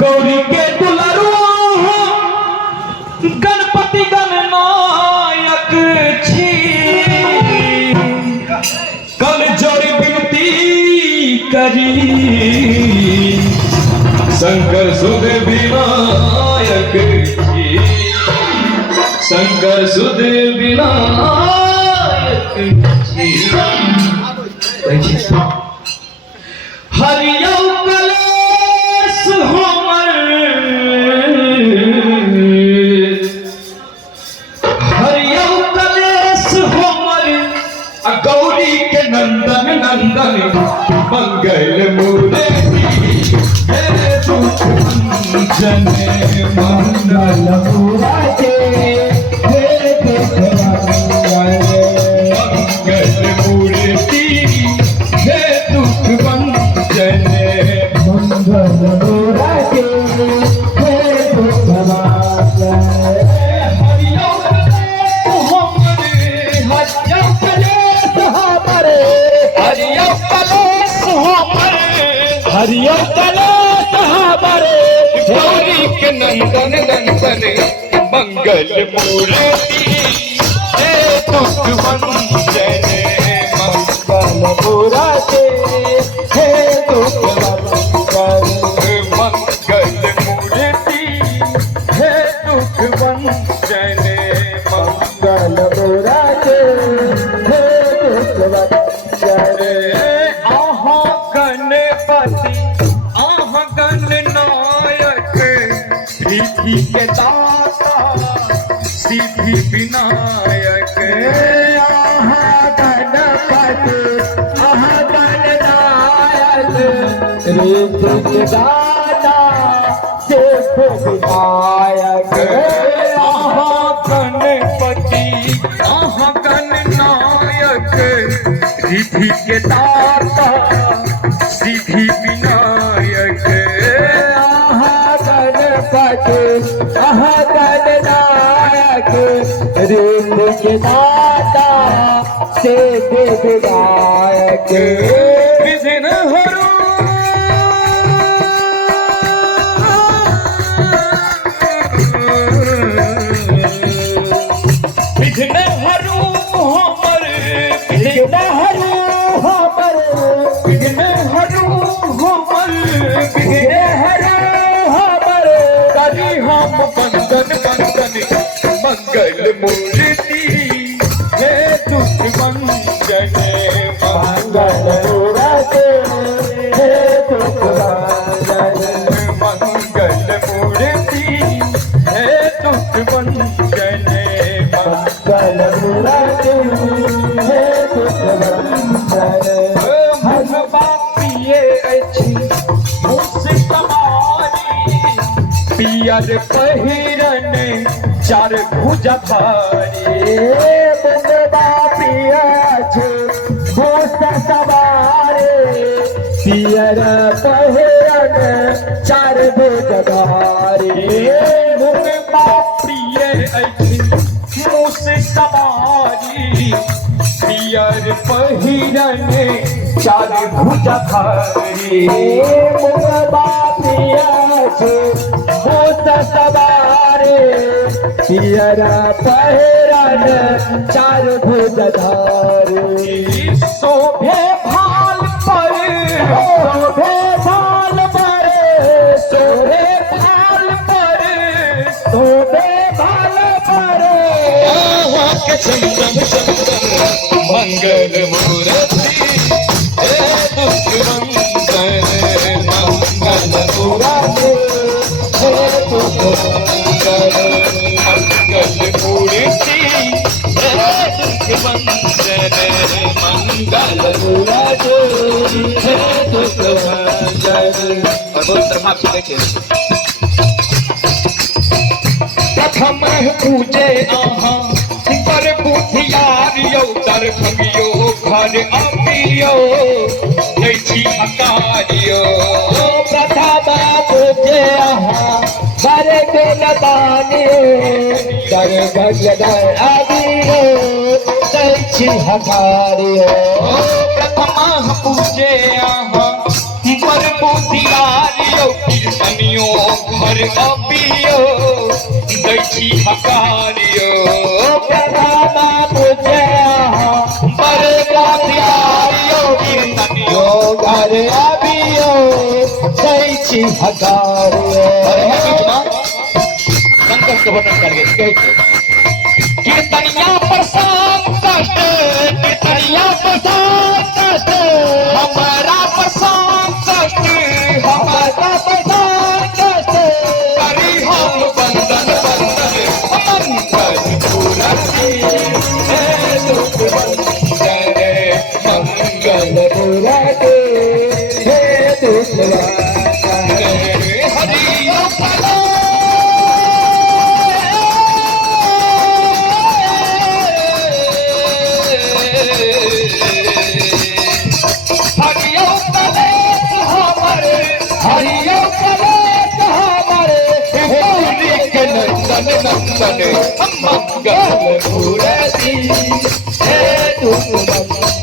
गौरी के दुलारू गणपति गणनायक छी कल जोड़ी विनती करी शंकर सुध विनायक छी शंकर सुध विनायक छी हरियो कलेश हमर हरियो कलेश हमर गौरी के नंदन नंदन मंगल मूर्ति हे दुख भंजन मंगल मूर्ति हे दुख भंजन मंगल मूर्ति हे दुख भंजन मंगल मूर्ति हे दुख भंजन हरियो कलेश हमर हरियो कलेश हमर हरियो कलेश हमर गौरी के नंदन नंदन मंगल मूर्ति हे दुख भंजन मंगल मूर्ति हे दुख भंजन मंगल मूर्ति हे दुख भंजन मंगल मूर्ति हे दुख भंजन आहा गणपति आहा गणनायक रिद्धि के दाता सिद्धि विनायक आहा गणपति आहा गणनायक रिद्धि के दाता सिद्धि विनायक आहा गणपति आहा गणनायक रिद्धि के दाता सिद्धि विनायक आहा गणपति आहा गणनायक रिद्धि के दाता सिद्धि विनायक विघ्न हरो विघ्न हरो हमर विघ्न हरो हमर विघ्न हरो हमर विघ्न हरो हमर करी हम बंदन बंदन मंगल मूर्ति हे दुख भंजन मंगल मूर्ति हे दुख भंजन मंगल मूर्ति हे दुख भंजन मंगल मूर्ति हे दुख भंजन हर बापिए अछि मुझसे कमारी पियर पहिरन चार भुजा धारी मुझ बापिए अछि मुझसे सवारे पियर पहिरन चार भुजा धारी मुझ बापिए अछि मुझसे सवारी पियर पहिरन चार भुजा धारी मुझ बापिए अछि मुझसे सवारे पियर पहिरन चार भुजा धारी शोभे भाल पर शोभे भाल पर शोभे भाल पर शोभे भाल पर के चंदन चंदन मंगल मूर्ति हे दुख भंजन मंगल मूर्ति हे दुख भंजन मंगल मूर्ति हे दुख भंजन मंगल मूर्ति हे दुख भंजन प्रथम पूजे आहा पर बुधियारियो दर भंगियो घर आपियो दै छी अकारियो प्रथम पूजे आहा पर गुणदानी दर भंगियो आपियो दै छी अकारियो प्रथम पूजे आहा पर बुधियारियो कीर्तनियो घर अबियो दैछी हकारियो प्रधाना पूजे पर बुधियारियो कीर्तनियो घर आबियो दैछी हकारियो संकट के वर्णन करिए कीर्तनिया प्रसाद कष्ट कीर्तनिया प्रसाद कष्ट हमारा प्रसाद कष्ट हमारा प्रसाद कष्ट करी हम बंधन बंधन मंगल पूरती हे दुख बंधन मंगल पूरते हे दुष्ट हरि नंदन मंगल पूरती हे दुष्ट